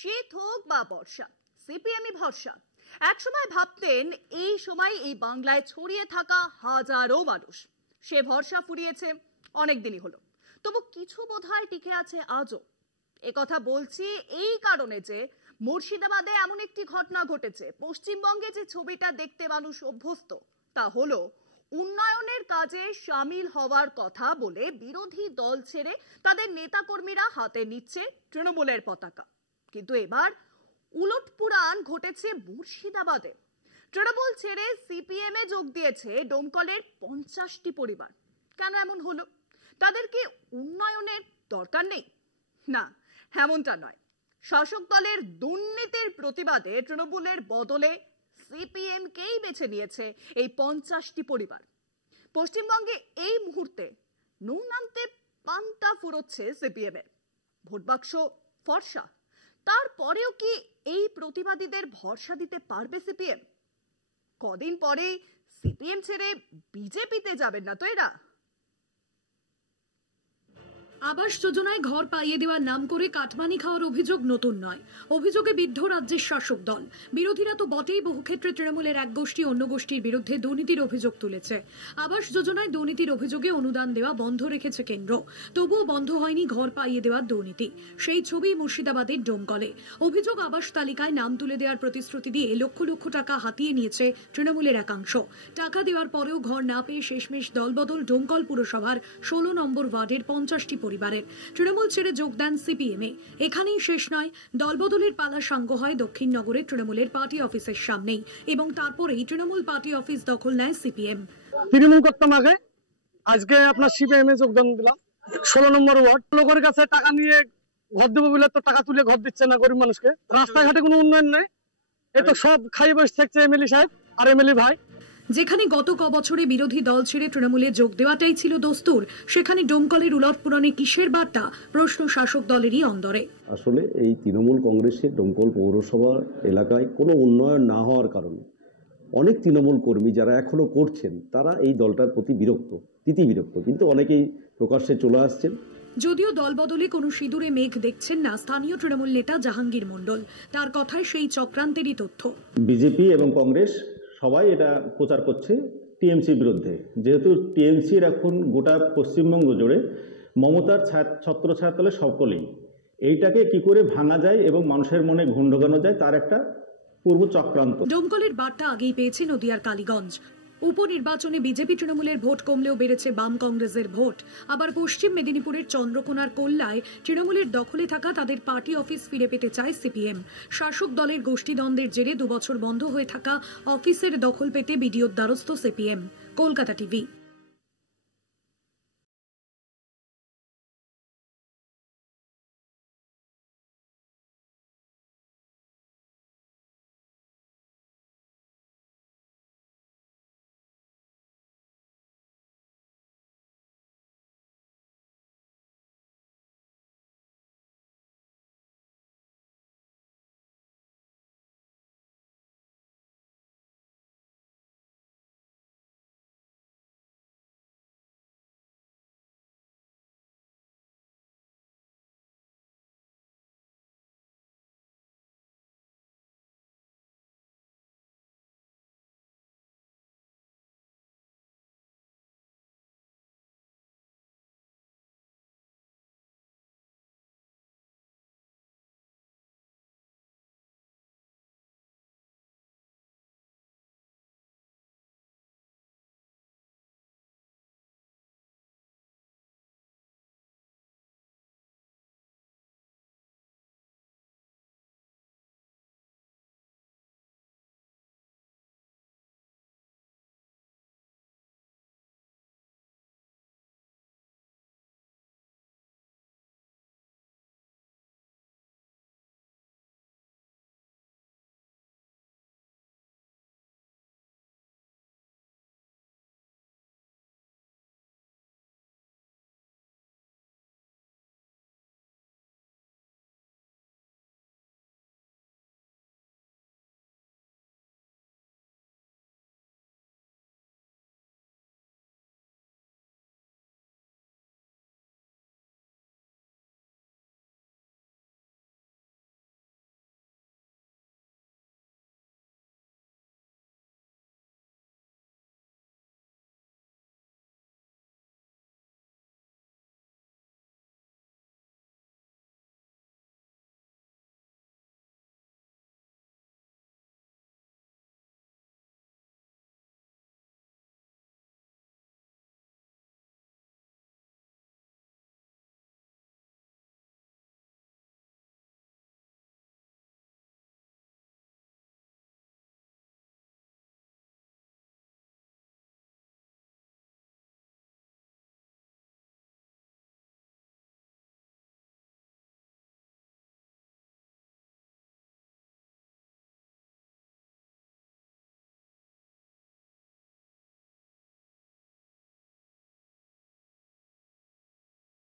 শীত হোক বা বর্ষা, সিপিএমই ভরসা। একসময় ভাবতেন এই সময় এই বাংলায় ছড়িয়ে থাকা হাজারো মানুষ, সে ভরসা ফুরিয়েছে অনেকদিনই হলো। তবু কিছু বোধহয় টিকে আছে আজও। একথা বলছি এই কারণে যে মুর্শিদাবাদে এমন একটি ঘটনা ঘটেছে, পশ্চিমবঙ্গে যে ছবিটা দেখতে মানুষ অভ্যস্ত, তা হলো উন্নয়নের কাজে সামিল হওয়ার কথা বলে বিরোধী দল ছেড়ে তাদের নেতাকর্মীরা হাতে নিচ্ছে তৃণমূলের পতাকা। কিন্তু এবার উলটপুরাণ ঘটেছে মুর্শিদাবাদে। তৃণমূল ছেড়ে সিপিএম এ যোগ দিয়েছে ডোমকলের 50টি পরিবার। কেন এমন হলো? তাদের কি উন্নয়নের দরকার নেই? না, এমনটা নয়। শাসক দলের দুর্নীতির প্রতিবাদে তৃণমূলের বদলে সিপিএম কেই বেছে নিয়েছে এই 50টি পরিবার। পশ্চিমবঙ্গে এই মুহূর্তে নুন আনতে পান্তা ফুরোচ্ছে সিপিএম এর। ভোট বাক্স ফর্সা, তারপরেও কি এই প্রতিবাদীদের ভরসা দিতে পারবে সিপিএম? কদিন পরেই সিপিএম ছেড়ে বিজেপিতে যাবেন না তো এরা? আবাস যোজনায় ঘর পাইয়ে দেওয়ার নাম করে কাটমানি খাওয়ার অভিযোগ নতুন নয়। অভিযোগে বিদ্ধ রাজ্যের শাসক দল। বিরোধীরা তো বটেই, বহু ক্ষেত্রে তৃণমূলের এক গোষ্ঠী অন্য গোষ্ঠীর বিরুদ্ধে দুর্নীতির অভিযোগ তুলেছে। আবাস যোজনায় দুর্নীতির অভিযোগে অনুদান দেওয়া বন্ধ রেখেছে কেন্দ্র, তবুও বন্ধ হয়নি ঘর পাইয়ে দেওয়ার দুর্নীতি। সেই ছবি মুর্শিদাবাদের ডোমকলে। অভিযোগ, আবাস তালিকায় নাম তুলে দেওয়ার প্রতিশ্রুতি দিয়ে লক্ষ লক্ষ টাকা হাতিয়ে নিয়েছে তৃণমূলের একাংশ। টাকা দেওয়ার পরেও ঘর না পেয়ে শেষমেশ দলবদল ডোমকল পুরসভার 16 নম্বর ওয়ার্ডের 50টি পরিবারের। তৃণমূল ছেড়ে যোগ দেন সিপিএম এ। এখানেই শেষ নয়, দলবদলের পালা সাঙ্গ হয় দক্ষিণনগরের তৃণমূলের পার্টি অফিসের সামনেই, এবং তারপরেই তৃণমূল পার্টি অফিস দখল নেয় সিপিএম। তৃণমূল করতাম আগে, আজকে আপনার সিপিএম এ যোগদান দিলাম। 16 নম্বর ওয়ার্ড। লোকের কাছে টাকা নিয়ে ঘর দেবো বলে তো টাকা তুলে ঘর দিচ্ছে না গরিব মানুষকে। রাস্তাঘাটে কোনো উন্নয়ন নেই, এ তো সব খাই বসে থাকছে এমএলএ সাহেব আর এমএলএ ভাই। যেখানে গত বছরে বিরোধী দল ছেড়ে তৃণমূলে যোগ দেওয়াটাই ছিল দস্তুর, সেখানে ডোমকলের উলটপুরাণে কিসের বার্তা? প্রশ্ন শাসক দলেরই অন্দরে। আসলে এই তৃণমূল কংগ্রেসের ডোমকল পৌরসভা এলাকায় কোনো উন্নয়ন না হওয়ার কারণে অনেক তৃণমূল কর্মী যারা এখনো করছেন, তারা এই দলটার প্রতি বিরক্ত, তিতিবিরক্ত, কিন্তু অনেকেই প্রকাশ্যে চলে আসছেন। যদিও দলবদলে কোনো সিঁদুরে মেঘ দেখছেন না স্থানীয় তৃণমূল নেতা জাহাঙ্গীর মণ্ডল। তার কথায় সেই চক্রান্তেরই তথ্য। বিজেপি এবং কংগ্রেস সবাই এটা প্রচার করছে টিএমসির বিরুদ্ধে, যেহেতু টিএমসির এখন গোটা পশ্চিমবঙ্গ জুড়ে মমতার ছত্রছায়াতলে সকলেই। এইটাকে কি করে ভাঙা যায় এবং মানুষের মনে ঘুণ ঢোকানো যায়, তার একটা পূর্ব চক্রান্ত। ডোমকলের বার্তা আগেই পেয়েছে নদিয়ার কালীগঞ্জ। উপনির্বাচনে বিজেপি তৃণমূলের ভোট কমলেও বেড়েছে বাম কংগ্রেসের ভোট। আবার পশ্চিম মেদিনীপুরের চন্দ্রকোনার কোল্লায় তৃণমূলের দখলে থাকা তাদের পার্টি অফিস ফিরে পেতে চায় সিপিএম। শাসক দলের গোষ্ঠীদ্বন্দ্বের জেরে 2 বছর বন্ধ হয়ে থাকা অফিসের দখল পেতে বিডিওর দ্বারস্থ সিপিএম। কলকাতা টিভি।